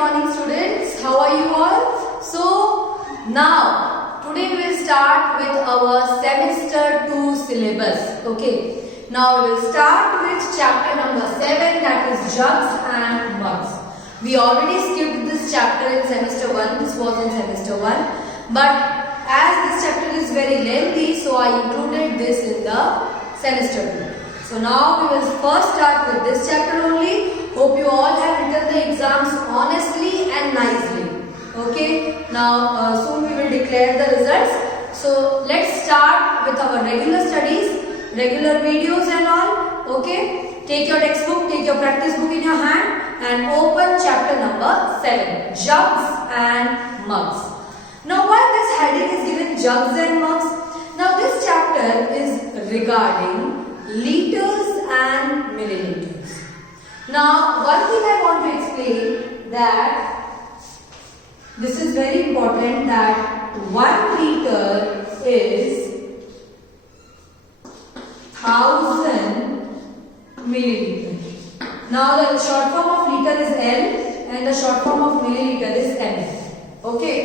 morning students. How are you all? So now today we will start with our semester 2 syllabus. Okay. Now we will start with chapter number 7, that is jugs and mugs. We already skipped this chapter in semester 1. This was in semester 1. But as this chapter is very lengthy, so I included this in the semester 2. So now we will first start with this chapter only. Hope you all have written the exams honestly and nicely. Okay. Now soon we will declare the results. So let's start with our regular studies, regular videos and all. Okay. Take your textbook, take your practice book in your hand and open chapter number 7, jugs and mugs. Now why this heading is given jugs and mugs? Now this chapter is regarding liters and milliliters. Now one thing I want to explain, that this is very important, that 1 liter is 1000 milliliter. Now the short form of liter is L and the short form of milliliter is ml. Okay.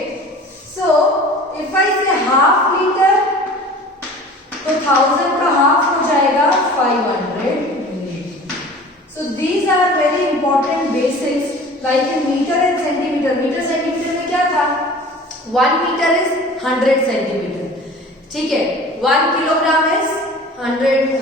So if I say half liter, तो 1000 का half हो जाएगा 500 milliliter. So these are very important basics, like in meter and centimeter. Meter centimeter में क्या था? 1 meter is 100 centimeter. ठीक है? 1 kilogram is 100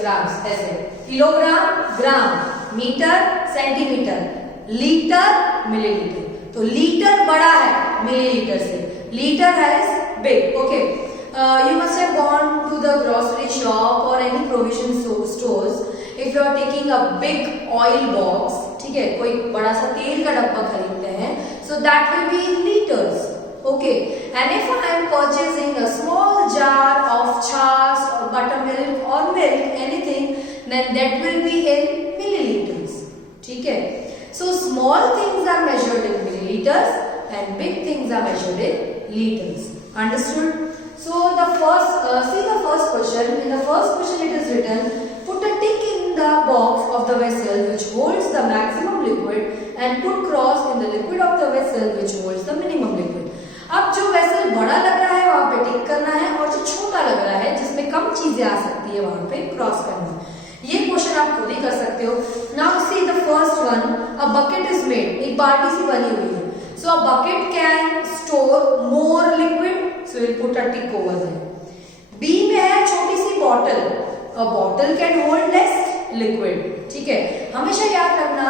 grams. ऐसे किलोग्राम, ग्राम, मीटर, सेंटीमीटर, लीटर, मिलीलीटर. तो लीटर बड़ा है मिलीलीटर से. Liter is big. Okay. You must have gone to the grocery shop or any provision stores. If you are taking a big oil box, ठीक है, कोई बड़ा सा तेल का डब्बा खरीदते हैं, so that will be in liters. Okay. And if I am purchasing a small jar of chas or buttermilk or milk, anything, then that will be in milliliters. ठीक है. So small things are measured in milliliters and big things are measured in liters. Understood? So the first, see the first question. In the first question it is written, put a tick in the box of the vessel which holds the maximum liquid and put cross in the liquid of the vessel which holds the minimum liquid. अब जो vessel बड़ा लग रहा है वहां पे टिक करना है और जो छोटा लग रहा है जिसमें कम चीजें आ सकती है वहां पे क्रॉस करना है. ये क्वेश्चन आप खुद ही कर सकते हो. Now see the first one, a bucket is made. एक बाल्टी सी बनी हुई है. So a bucket can store more liquid, so we'll put a tick over there. B में है छोटी सी bottle. A bottle can hold less liquid. ठीक है. हमेशा याद रखना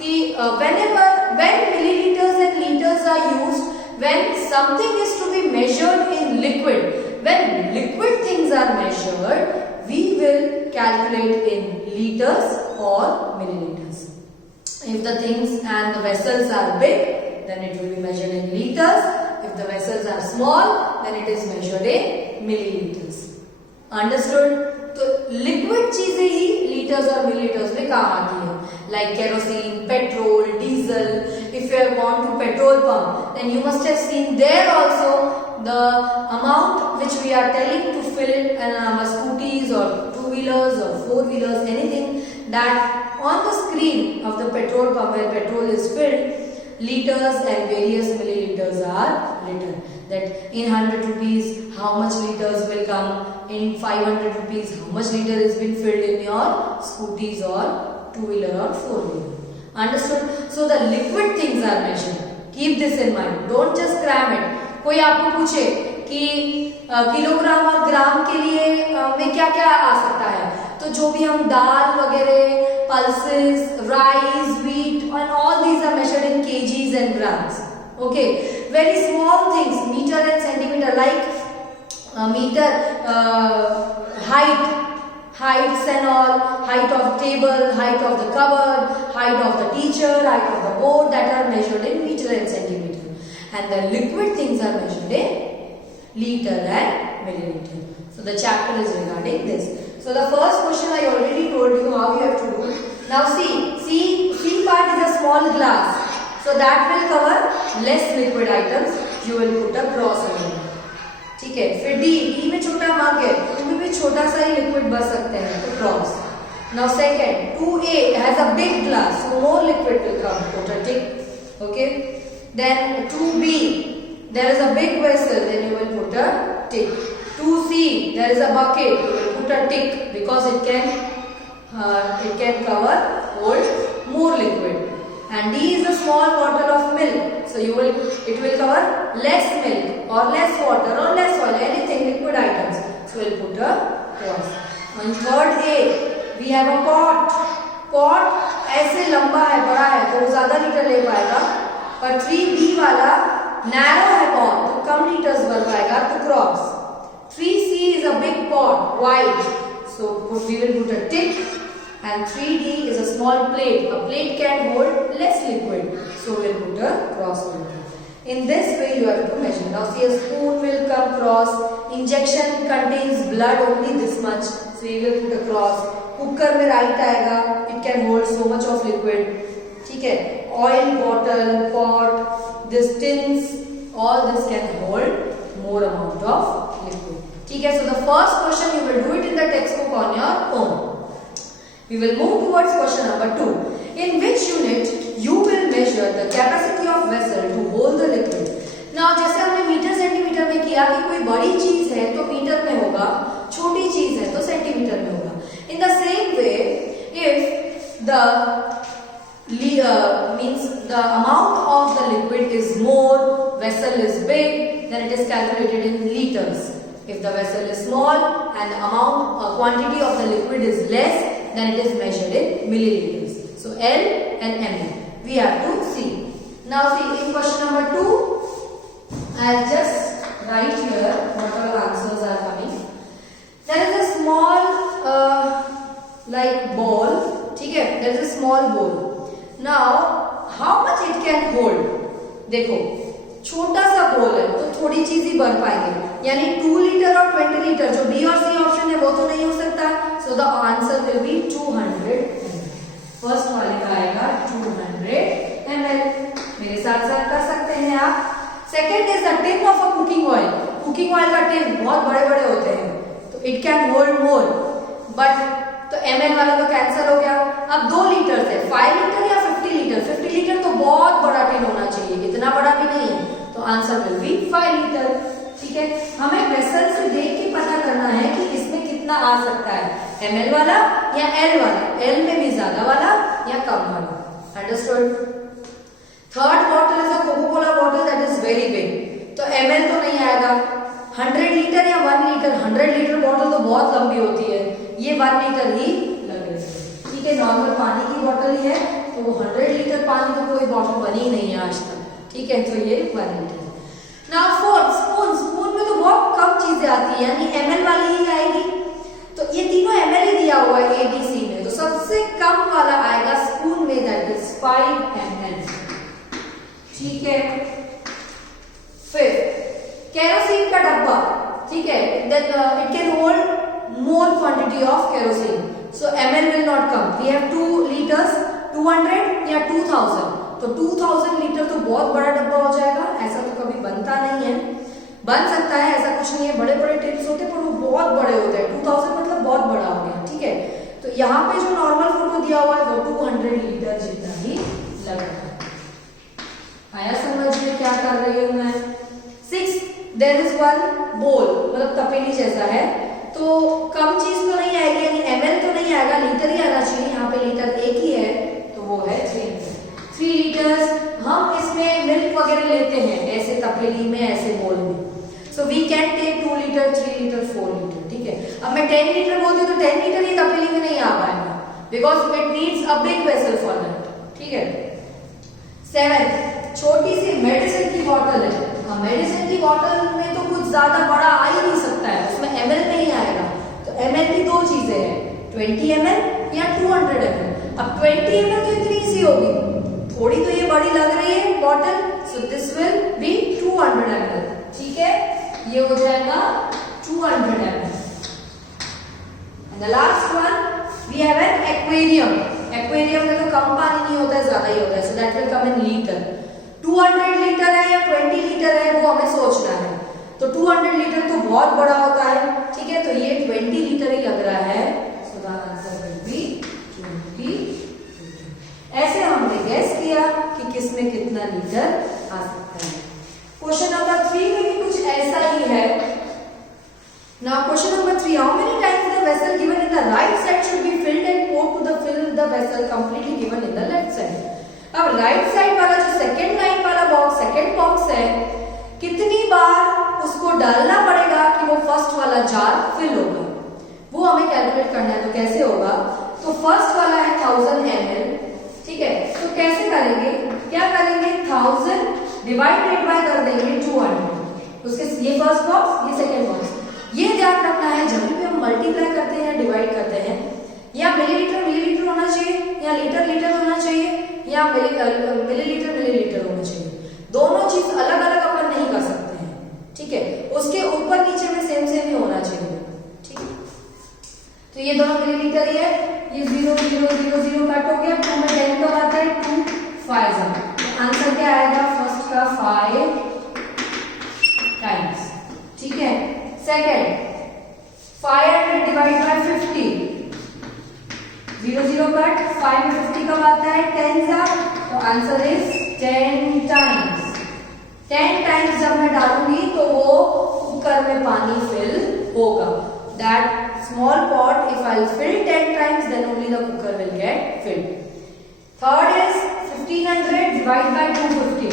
कि when milliliters and liters are used, when something is to be measured in liquid, when liquid things are measured, we will calculate in liters or milliliters. If the things and the vessels are big, then it will be measured in liters. If the vessels are small, then it is measured in milliliters. Understood? तो liquid चीजें ही liters और milliliters में काम आती है. Like kerosene, petrol, diesel. If you have gone to petrol pump, then you must have seen there also the amount which we are telling to fill it in our scooters or two-wheelers or four-wheelers, anything, that on the screen of the petrol pump where petrol is filled, liters and various milliliters are written. That in 100 rupees how much liters will come, in 500 rupees how much liter has been filled in your scooties or two-wheeler or four-wheeler. Understood? So the liquid things are measured. Keep this in mind. Don't just cram it. कोई आपको पूछे कि kilogram और ग्राम के लिए में क्या क्या आ सकता है, तो जो भी हम दाल वगैरह, pulses, rice, wheat, and all these are measured in kgs and grams. Okay. Very small things, meter and centimeter, like meter heights and all, height of table, height of the cupboard, height of the teacher, height of the board, that are measured in meter and centimeter. And the liquid things are measured in liter and milliliter. So the chapter is regarding this. So the first question I already told you how you have to do. Now C part is a small glass. So that will cover less liquid items. You will put a cross over it. ठीक है. फिर D में छोटा मग है, उसमें भी छोटा सा ही लिक्विड बच सकते हैं, तो cross. Now second, 2A has a big glass, so more liquid will come. Put a tick. Okay. Then 2B, there is a big vessel, then you will put a tick. 2C, there is a bucket, you will put a tick because it can hold more liquid. And D is a small bottle of milk, so it will cover less milk or less water or less oil, anything liquid items. So we'll put a cross. On third A, we have a pot. Pot ऐसे लंबा है, बड़ा है, तो ज्यादा litre ले पाएगा. पर 3B वाला नैरो है pot, तो कम लीटर्स भर पाएगा, तो cross. 3C is a big pot, wide, so we will put a tick. And 3D is a small plate. A plate can hold less liquid, so we'll put a cross over it. In this way, you have to measure. Now, see, a spoon will come cross. Injection contains blood only this much, so we will put a cross. Cooker में right आएगा. It can hold so much of liquid. ठीक है? Oil bottle, pot, this tins, all this can hold more amount of liquid. ठीक है? So the first question you will do it in the textbook on your own. We will move towards question number 2. In which unit you will measure the capacity of vessel to hold the liquid? Now, जैसे हमने metre centimetre में किया कि कोई बड़ी चीज है तो मीटर में होगा, छोटी चीज है तो सेंटीमीटर में होगा. In the same way, if the means the amount of the liquid is more, vessel is big, then it is calculated in liters. If the vessel is small and the quantity of the liquid is less, then it is measured in milliliters. So L and ml. We have to see. Now see, in question number 2, I'll just write here what all answers are coming. There is a small like ball. ठीक है? There is a small bowl. Now, how much it can hold? देखो, छोटा सा बोल है तो थोड़ी चीज ही भर पाएंगे, यानी 2 लीटर और 20 लीटर, जो बी और सी ऑप्शन है वो तो नहीं हो सकता. So the answer will be 200 ml. First वाले का आएगा 200 ml. मेरे साथ साथ कर सकते हैं आप. Second is the tin of a cooking oil. Cooking oil का टिन बहुत बड़े बड़े होते हैं, तो it can hold more, but तो ml वाला तो कैंसिल हो गया. अब 2 लीटर है, 5 लीटर या 50 लीटर. 50 लीटर तो बहुत बड़ा टिन होना चाहिए, इतना बड़ा भी नहीं है, तो आंसर विल बी 5 लीटर. ठीक है? हमें वेसल से देख के पता करना है कि इसमें कितना आ सकता है, ml वाला या L वाला, L में भी ज्यादा वाला या कम वाला. Understood? Third bottle is a Coca Cola bottle that is very big, तो ml तो नहीं आएगा. 100 लीटर या 1 लीटर, 100 लीटर बॉटल तो बहुत लंबी होती है, ये 1 लीटर ही लगेगा. ठीक है? नॉर्मल पानी की बॉटल ही है, तो वो 100 लीटर पानी तो कोई बॉटल बनी ही नहीं है आज तक. ठीक है? तो ये 1 litre. Now fourth, spoon. Spoon में तो बहुत कम चीजें आती है, यानी ml वाली ही आएगी. तो ये तीनों ml ही दिया हुआ है ABC में, तो सबसे कम वाला आएगा स्पून में, दैट इज 5 ml. ठीक है? फिर केरोसिन का डब्बा. ठीक है? Then it can hold more quantity of kerosene, so ml will not come. We have 2 litres, 200 या 2000, तो 2000 लीटर तो बहुत बड़ा डब्बा हो जाएगा. ऐसा तो कभी बनता नहीं है, बन सकता है, ऐसा कुछ नहीं है. बड़े बड़े टिप्स होते हैं पर वो बहुत बड़े होते हैं. 2000 मतलब बहुत बड़ा हो गया. ठीक है? तो यहाँ पे जो नॉर्मल फोटो दिया हुआ है वो 200 लीटर जितना ही लग रहा है. आया समझ में क्या कर रही हूँ मैं? 6, देयर इज वन बोल, मतलब तपेली जैसा है, तो कम चीज तो नहीं आएगी, यानी ml तो नहीं आएगा, लीटर ही आना चाहिए. यहाँ पे लीटर एक ही है, तो वो है 3 लीटर्स. हम इसमें मिल्क वगैरह लेते हैं ऐसे तपेली में, ऐसे बोल में, so we can take 2 litre, 3 litre, 4 litre. ठीक है? अब मैं 10 लीटर बोलती हूँ तो 10 लीटर ही तपेली में नहीं आ पाएगा, because it needs a big vessel for that. ठीक है? 7, छोटी सी मेडिसिन की बॉटल है. मेडिसिन की बॉटल में तो कुछ ज्यादा बड़ा आ ही नहीं सकता है, उसमें ml नहीं आएगा. तो ml की 2 चीजें हैं, 20 ml या 200 ml. अब 20 ml तो इतनी सी होगी, थोड़ी तो ये बड़ी लग रही है bottle, so this will be 200 ml. ठीक है? ये हो जाएगा 200 ml. And the last one, we have an aquarium. Aquarium में तो कम पानी नहीं होता है, ज्यादा ही होता है, so that will come in litre. 200 litre है या 20 लीटर है वो हमें सोचना है. तो 200 लीटर तो बहुत बड़ा होता है. ठीक है? तो ये 20 लीटर ही लग रहा है, so the answer will be 20 litre. ऐसे हमने गैस किया कि किसमें कितना कितना लीटर आ सकता है। क्वेश्चन नंबर 3 में भी कुछ ऐसा ही है। Now question number 3, how many times the vessel given in the right side should be filled and poured to the fill the vessel completely given in the left side। अब right side वाला जो second line वाला box, second box है, कितनी बार उसको डालना पड़ेगा कि वो फर्स्ट वाला जार फिल होगा, वो हमें कैलकुलेट करना है। तो कैसे होगा, तो फर्स्ट वाला है 1000 ml, ठीक है, तो कैसे करेंगे, क्या करेंगे, 1000 डिवाइडेड बाय कर देंगे 200, उसके ये फर्स्ट बॉक्स, ये सेकंड बॉक्स। ये ध्यान रखना है जब भी हम मल्टीप्लाई करते हैं, डिवाइड करते हैं, या मिलीलीटर मिलीलीटर होना चाहिए, या लीटर लीटर होना चाहिए, या मिलीलीटर मिलीलीटर होना चाहिए। दोनों चीज अलग अलग अपन नहीं कर सकते हैं, ठीक है, उसके ऊपर नीचे में सेम सेम ही होना चाहिए, ठीक है। तो ये दोनों मिलीलीटर ही है, ये 0 0 0 0 कट हो गया, 2 में 10 कब आता है, 2 5 आंसर क्या आएगा, फर्स्ट का 5 टाइम्स, ठीक है। सेकेंड 500 डिवाइड बाय 50, 0 0 कट, 5 में 50 कब आता है, 10 सा, तो आंसर इज 10 टाइम्स। 10 टाइम्स जब मैं डालूंगी तो वो कुकर में पानी फिल होगा। That small pot if I fill 10 times then only the cooker will get filled। Third is 1500 divide by 250,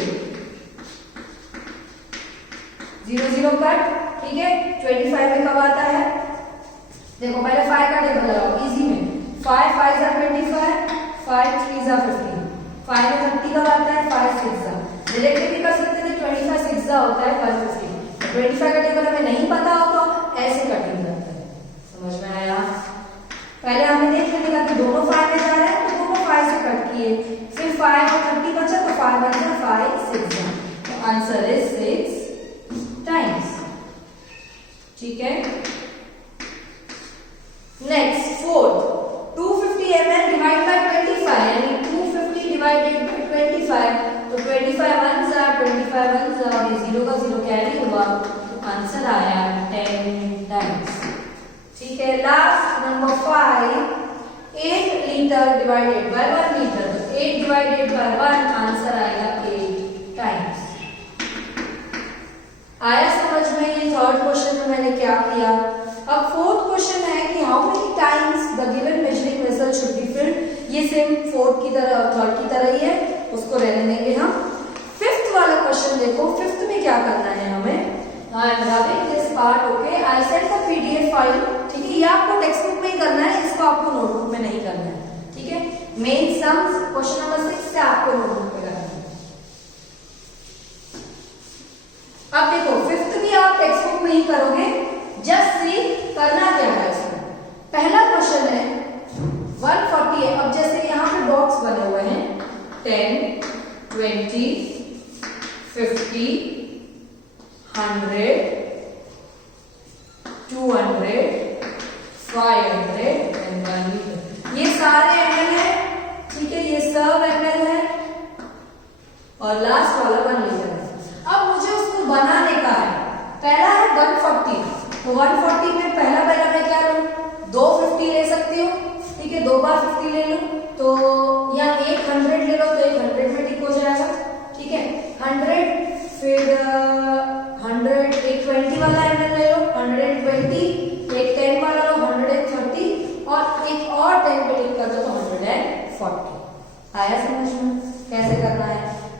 0 0 cut, ठीक है, 25 में कब आता है, देखो पहले 5 का टेबल लगाओ इजी में, 5 5 जा 25, 5 3 जा 15, 5 में 30 कब आता है, 5 6 जा, डायरेक्टली भी कर सकते थे, 25 6 जा होता है 150। 25 का टेबल हमें नहीं पता हो तो ऐसे कटिंग करते हैं, समझ में आया। पहले हमने देख लिया कि दोनों 5 में जा रहे हैं तो दोनों 5 से कट किए, फिर 5 और 30 बचा तो 5 बचा, 5 6 जा, तो आंसर इज 6 टाइम्स, ठीक है। Next fourth 250 ml divide by 25, यानी 250 डिवाइडेड बाय 25, तो 25 1 जा 25 1 जा, और ये 0 का 0 कैरी हुआ, तो आंसर आया 10 टाइम्स, ठीक है। Last number 5, 8 litre divided by 1 litre, तो 8 डिवाइडेड बाय 1 आंसर आएगा 8 टाइम्स। आया समझ में ये थर्ड क्वेश्चन में मैंने क्या किया। अब फोर्थ क्वेश्चन है कि how many times the given measuring vessel should be filled. ये सेम फोर्थ की तरह और थर्ड की तरह ही है, उसको रहने देंगे हम। फिफ्थ वाला क्वेश्चन देखो, फिफ्थ में क्या करना है हमें, I am rubbing this part, okay, I send the PDF file, ठीक है, ये आपको टेक्स्ट बुक में ही करना है, इसको आपको नोटबुक में नहीं करना है, ठीक है। मेन सम्स क्वेश्चन नंबर 6 से आपको नोटबुक में करना है। अब देखो फिफ्थ भी आप टेक्स्ट बुक में ही करोगे, जस्ट सी करना क्या है इसमें। पहला क्वेश्चन है 140 है, अब जैसे यहाँ पे बॉक्स बने हुए हैं 10 20 50 100 200 500 एंड 1 लीटर, ये सारे ml है, ठीक है, ये सब ml है, और लास्ट वाला 1 लीटर है। अब मुझे उसको बनाने का है, पहला है 140, तो 140 में पहला मैं क्या लूं, 250 ले सकती हूँ, ठीक है, 2 बार 50 ले लूं, तो या 100 ले लो तो 100 में टिक हो जाएगा, ठीक है, 100 फिर 100 एक 20 वाला ml ले लो, 120, एक 10 वाला लो 130, और एक और 10 पे टिक कर दो तो 140। आया समझ में कैसे करना है।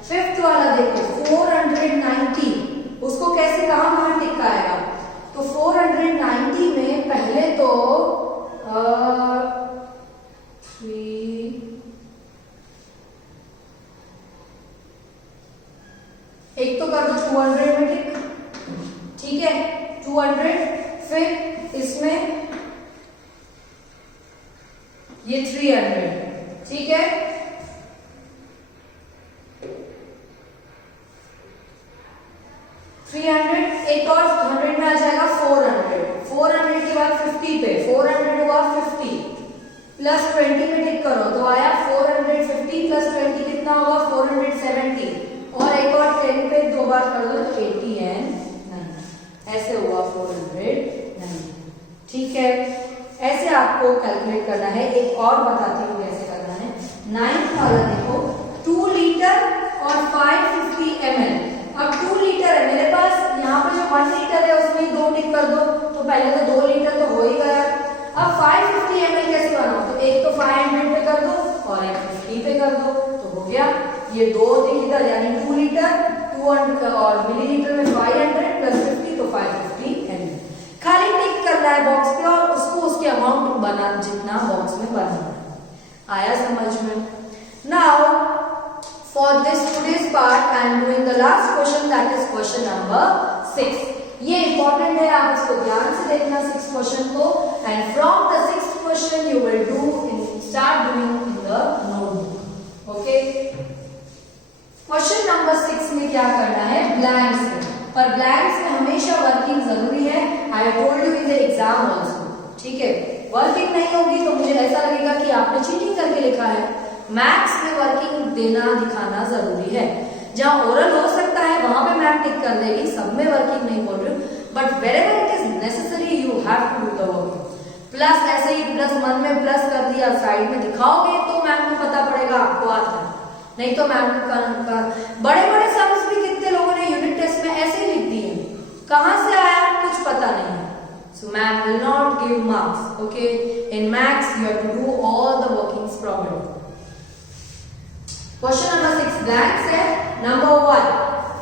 फिफ्थ वाला देखो 490, उसको कैसे कहां टिक आएगा, तो 490 में पहले तो 3 एक तो कर दो 200 में टिक, ठीक है, 200, फिर इसमें ये 300, ठीक है, एक और 100 में आ जाएगा 400 के बाद 50 पे 400 हुआ 50 प्लस 20 पे टिक करो तो आया 450 प्लस 20 कितना होगा 470, और एक और 10 पे 2 बार कर दो तो 80 एंड 90, ऐसे हुआ 490, ठीक है। ऐसे आपको कैलकुलेट करना है। एक और बताती हूँ कैसे करना है। 9th वाला देखो 2 लीटर और 550 ml। अब 2 लीटर है मेरे पास, यहाँ पर जो 1 लीटर है उसमें 2 टिक कर दो, तो पहले तो 2 लीटर तो हो ही गया। अब 550 ml कैसे बनाओ, तो एक तो 500 पे कर दो और एक 50 पे कर दो, तो हो गया ये 2 लीटर यानी 2 लीटर, 200 और मिलीलीटर में 500 प्लस 50 तो 550 ml। खाली टिक करना है बॉक्स पे और उसको उसके अमाउंट बना जितना बॉक्स में बनाना है। आया समझ में? Now for this today's part I am doing the last question, that is question number 6। ये इंपॉर्टेंट है, आप इसको ध्यान से देखना 6 क्वेश्चन को, and from the 6th question you will do start doing in the notebook. Okay, question number 6 में क्या करना है, ब्लैंक्स, पर ब्लैंक्स में हमेशा वर्किंग जरूरी है। I have told you in the exam also, ठीक है? वर्किंग नहीं होगी तो मुझे ऐसा लगेगा कि आपने चीटिंग करके लिखा है। मैथ्स में वर्किंग देना दिखाना जरूरी है। जहां ओरल हो सकता है वहां पे मैम टिक कर देगी, सब में वर्किंग नहीं बोल रही हूँ, but wherever it is necessary you have to do the working. Plus ऐसे ही प्लस मन में प्लस कर दिया, साइड में दिखाओगे तो मैम को पता पड़ेगा आपको आता है, नहीं तो मैम का बड़े बड़े सम्स भी कितने लोगों ने यूनिट टेस्ट में ऐसे लिख दिए, कहां से आया कुछ पता नहीं है। So ma'am will not give marks. Okay, in maths you have to do all the workings properly. Question number 6 blanks है। Number 1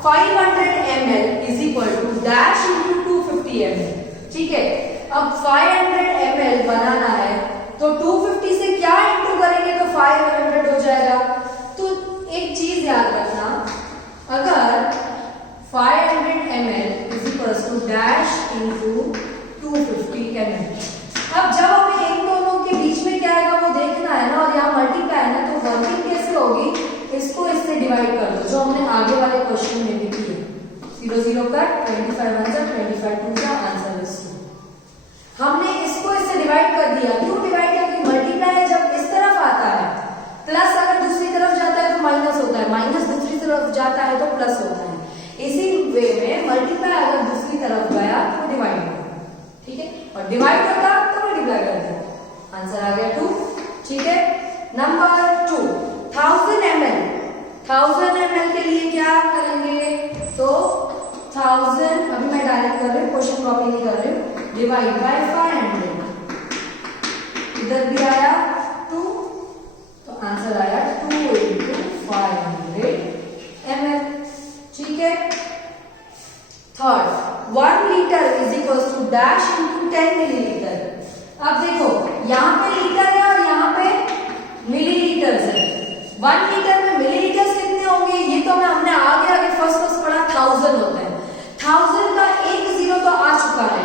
500 ml is equal to dash into 250 ml। ठीक है, अब 500 ml बनाना है तो 250 से क्या इंटू करेंगे तो 500 हो जाएगा। तो एक चीज याद रखना, अगर 500 ml is equals to dash into 250 ml, अब जब हमें इन दोनों के बीच में क्या आएगा वो देखना है ना, और यहाँ मल्टीप्लाई है ना, तो वर्किंग कैसे होगी, इसको इससे डिवाइड कर दो, जो हमने आगे वाले क्वेश्चन में भी किए। 0 0 कट, 25 1 जा, 25 2 जा, आंसर इज 2। हमने इसको इससे डिवाइड कर दिया। क्यों डिवाइड किया, क्योंकि मल्टीप्लाई जब इस तरफ आता है, प्लस अगर दूसरी तरफ जाता है तो माइनस होता है, माइनस दूसरी तरफ जाता है तो प्लस होता है। इसी वे में मल्टीप्लाई अगर दूसरी तरफ गया तो डिवाइड होगा, ठीक है, और डिवाइड होता तो मल्टीप्लाई करता। आंसर आ गया 2, ठीक है। नंबर 2 1000 ml, 1000 ml के लिए क्या करेंगे, तो 1000, अभी मैं डायरेक्ट कर रही हूँ, क्वेश्चन कॉपी नहीं कर रही हूँ, डिवाइड बाय 500, इधर भी आया 2, तो आंसर आया 2 into 500 ml, ठीक है। Third 1 litre is equal to dash into 10 millilitre. अब देखो यहाँ पे लीटर है और यहाँ पे मिलीलीटर है। 1 लीटर में मिलीलीटर कितने होंगे, ये तो हमने आगे आगे फर्स्ट पढ़ा 1000 होता है। 1000 का एक जीरो तो आ चुका है,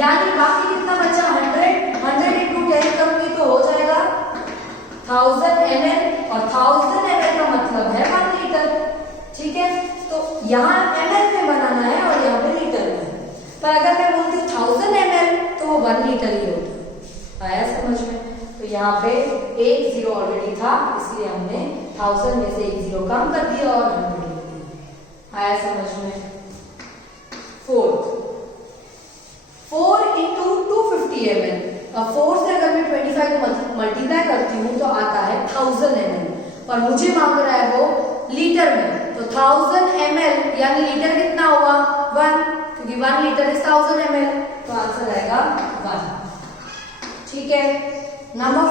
यानी बाकी कितना बचा 100 इंटू 10 करूंगी तो हो जाएगा 1000 ml, और 1000 ml का मतलब है 1 लीटर, ठीक है। तो यहाँ ml में बनाना है और यहाँ पे लीटर में, पर अगर मैं बोलती हूँ 1000 ml तो वो 1 लीटर ही होता। आया समझ में? तो यहाँ पे एक जीरो ऑलरेडी था, इसलिए हमने 1000 में से एक जीरो कम कर दिया और 100 लिख दिया। आया समझ में? 4 into 250 ml। अब 4 से अगर मैं 25 को मल्टीप्लाई करती हूँ तो आता है 1000 ml, पर मुझे मांग रहा है वो लीटर में, तो 1000 ml यानी लीटर कितना हुआ 1, क्योंकि 1 लीटर इज 1000 ml, तो आंसर आएगा 1, ठीक है। नंबर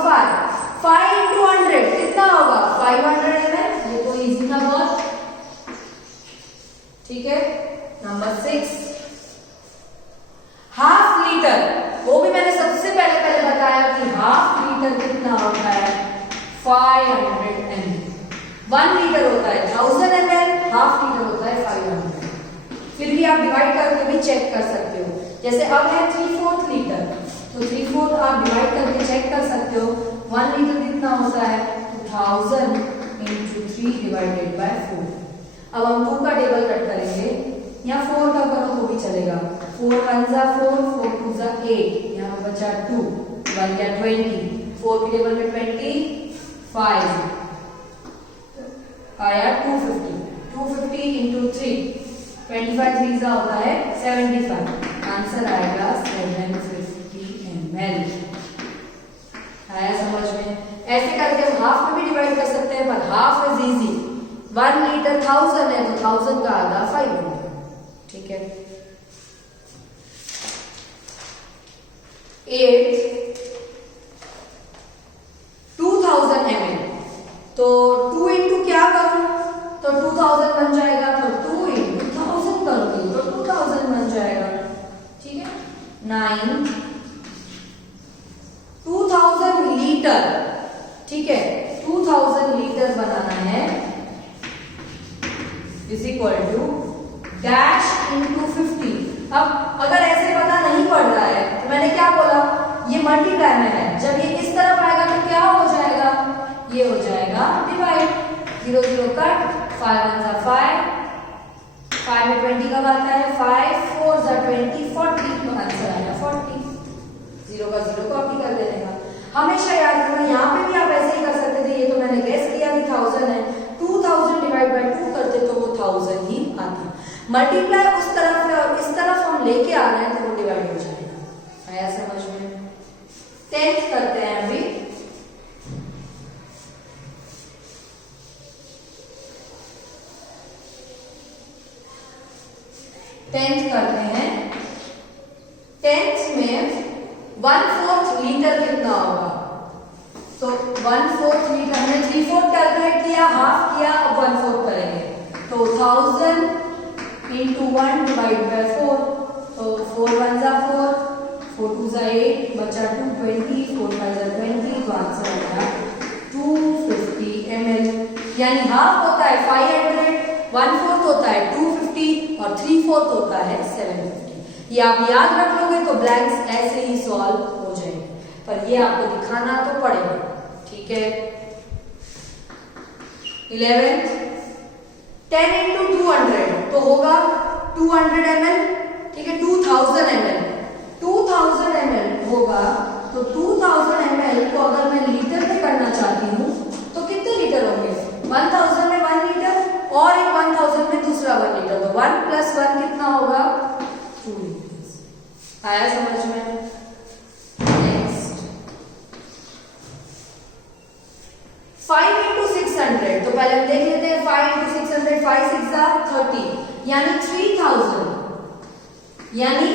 5 into 100 कितना होगा 500 ml, ये तो इजी था बहुत, ठीक है। नंबर 6 हाफ लीटर, वो भी मैंने सबसे पहले बताया कि हाफ लीटर कितना होता है 500 ml। 1 लीटर होता है 1000 ml, हाफ लीटर होता है 500। फिर भी आप डिवाइड करके भी चेक कर सकते हो, जैसे अब है 3/4 लीटर, तो 3/4 आप डिवाइड करके चेक कर सकते हो। 1 लीटर कितना होता है 1000 into 3 divided by 4। अब हम 2 का टेबल कट करेंगे, यहाँ 4 का करो तो भी चलेगा, 4 1 जा 4, 4 2 जा 8, यहाँ बचा 2, 1 या 20, 4 के टेबल में 25 आया 250 into 3, 25 3 जा होता है 75, आंसर आएगा 750 ml। आया समझ में? ऐसे करके हम हाफ में भी डिवाइड कर सकते हैं, पर हाफ इज इजी, 1 लीटर 1000 है तो 1000 का आधा 500, ठीक है। 8 2000 ml, तो 2 इंटू क्या करूं तो 2000 बन जाएगा, तो 2 इंटू 1000 करूंगी तो 2000 बन जाएगा, ठीक है। 9 2000 लीटर, ठीक है, 2000 लीटर बनाना है is equal to dash into 50। अब अगर ऐसे पता नहीं पड़ रहा है तो मैंने क्या बोला, ये मल्टीप्लाई में है, जब ये इस तरफ आएगा तो क्या हो जाएगा, ये हो जाएगा डिवाइड, 0 0 कट, 5 1 जा 5, 5 में 20 कब आता है, 5 4 जा 20, 40, तो आंसर आया 40। 0 का 0 कॉपी कर देने का। हमेशा याद रखना, यहाँ पे भी आप ऐसे ही कर सकते थे, ये तो मैंने गेस किया कि 1000 है, 2000 डिवाइड बाय 2 करते तो वो 1000 ही आता। मल्टीप्लाई उस तरफ है और इस तरफ हम लेके आ रहे हैं तो वो डिवाइड हो जाएगा। आया समझ में? 10th करते हैं अभी। टेंथ करते हैं। 10th में 1/4 लीटर कितना होगा, तो 1/4 लीटर हमने 3/4 कैलकुलेट किया, हाफ किया, अब 1/4 करेंगे, तो 1000 इंटू 1 डिवाइड बाय 4, तो 4 1 जा 4, 4 2 जा 8, बचा 220, 4 5 जा 20, तो आंसर आएगा 250 ml। यानी हाफ होता है 500, 1/4 होता है 250 और 3/4 होता है 750। ये आप याद रख लोगे तो ब्लैंक्स ऐसे ही सॉल्व हो जाएंगे, पर ये आपको दिखाना तो पड़ेगा, ठीक है। 11th 10 इंटू 200 तो होगा 200 ml, ठीक है, 2000 ml, 2000 ml होगा, तो 2000 ml को अगर मैं लीटर में करना चाहती हूँ तो कितने लीटर होंगे, 1000 में 1 लीटर और एक 1000 में दूसरा 1 लीटर, तो 1 + 1 कितना होगा, 2 लीटर। आया समझ में? नेक्स्ट 5 इंटू 600, तो पहले हम देख लेते हैं 5 इंटू 600, 5 6 जा 30, यानी 3000, यानी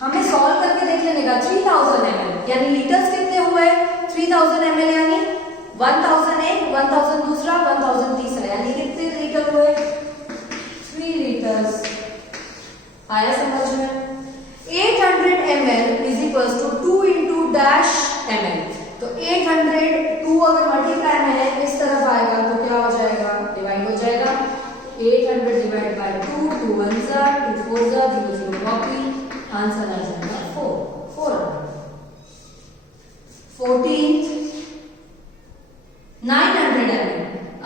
हमें सॉल्व करके देख लेने का 3000 ml, यानी लीटर्स कितने हुए 3000 ml, यानी 1000 एक, 1000 दूसरा, 1000 तीसरा, यानी कितने लीटर हुए 3 लीटर्स। आया समझ में? 800 ml is equals to 2 into dash ml, तो 800 2 अगर मल्टीप्लाई में है इस तरफ आएगा तो क्या हो जाएगा, डिवाइड हो जाएगा, 800 डिवाइड बाय 2, 2 1 जा 2 4 जा 0 0 कॉपी, आंसर आ जाएगा 4 400। 14th 900 ml,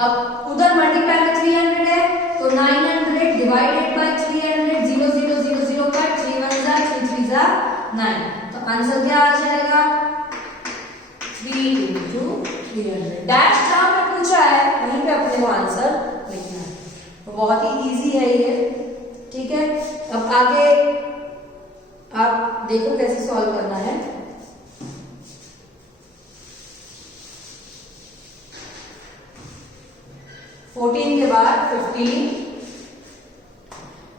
अब उधर मल्टीप्लाई में 300 है तो 900 डिवाइडेड बाय 300, 0 0 0 0 कट, 3 1 जा 3 3 जा 9, तो आंसर क्या आ जाएगा 3 इंटू 300। डैश जहां पे पूछा है वहीं पे अपने को आंसर लिखना है, तो बहुत ही इजी है ये, ठीक है। अब आगे आप देखो कैसे सॉल्व करना है। 14 के बाद 15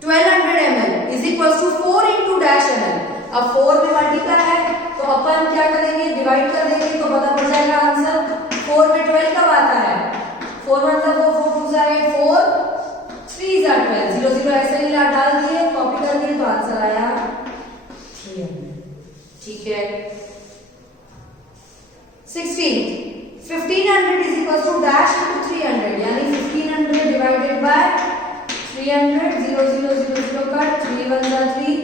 1200 ml is equal to 4 into dash ml। अब 4 में मल्टीप्लाई है तो अपन क्या करेंगे, डिवाइड कर देंगे तो पता पड़ जाएगा आंसर। 4 में 12 कब आता है, 4 1 जा 4, 4 2 जा 8, 4 3 जा 12, 0 0 ऐसे ही डाल दिए, कॉपी कर दिए, तो आंसर आया 300, ठीक है। 16 1500 is equal to dash into 300, यानी 1500 डिवाइडेड बाय 300, 0 0 0 0 कट, 3 1 जा 3,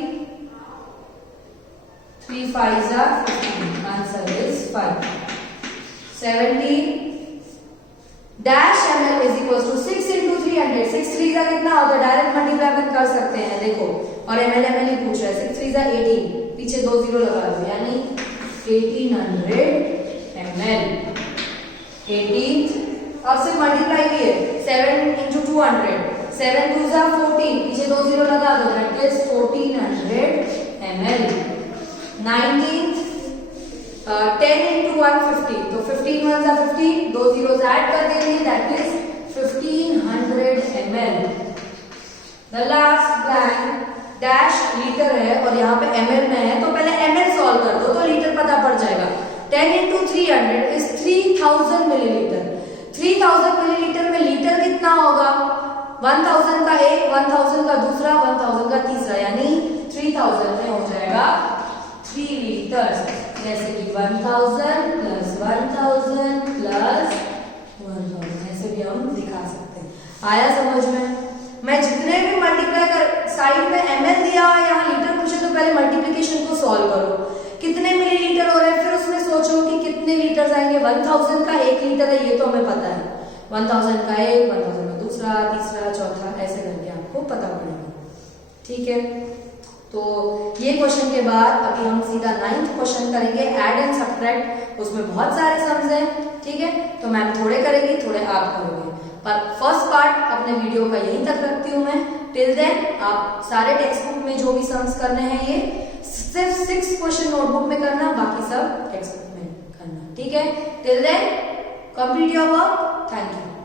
3 5 जा 15, answer is 5। 17 dash ml is equal to 6 into 300, 6 3 जा कितना होता है, डायरेक्ट मल्टीप्लाई कर सकते हैं, देखो, और ml ml ही पूछ रहा है, 6 3 जा 18, पीछे 2 0 लगा दो, यानी 1800 ml। 18 अब से मल्टीप्लाई भी है, 7 इंटू 200, 7 2 जा 14, पीछे 2 0 लगा दो, दैट इज 1400 ml। 19 10 इंटू 150, तो 15 1 जा 15, 2 zeros ऐड कर देंगे, that is 15 1500 ml। The last blank dash litre है और यहाँ पे ml में है, तो पहले ml सॉल्व कर दो तो लीटर पता पड़ जाएगा। 10 into 300 is 3000 मिलीलीटर। 3000 मिलीलीटर में लीटर कितना होगा? 1000 का एक, 1000 का दूसरा, 1000 का तीसरा, यानी 3000 में हो जाएगा 3 लीटर्स। जैसे कि 1000 प्लस 1000 प्लस 1000, ऐसे भी हम दिखा सकते हैं। आया समझ में? मैं जितने भी मल्टीप्लाई कर, साइड में ml दिया है, यहाँ लीटर पूछे तो पहले मल्टीप्लिकेशन को सॉल्व करो, कितने मिलीलीटर हो रहे हैं, फिर उसमें सोचो कि कितने लीटर आएंगे। 1000 का 1 लीटर है, ये तो हमें पता है। 1000 का एक, 1000 का दूसरा, तीसरा, चौथा, ऐसे करके आपको पता पड़ेगा। ठीक है, तो ये क्वेश्चन के बाद अभी हम सीधा 9th क्वेश्चन करेंगे, ऐड एंड सब्ट्रैक्ट। उसमें बहुत सारे सम्स हैं, ठीक है, तो मैम थोड़े करेंगी, थोड़े आप करोगे, पर फर्स्ट पार्ट अपने वीडियो का यहीं तक रखती हूँ मैं। टिल देन आप सारे टेक्स्ट बुक में जो भी सम्स करने हैं, ये सिर्फ 6 क्वेश्चन नोटबुक में करना, बाकी सब टेक्स्ट बुक में करना। ठीक है, till then complete your work. Thank you.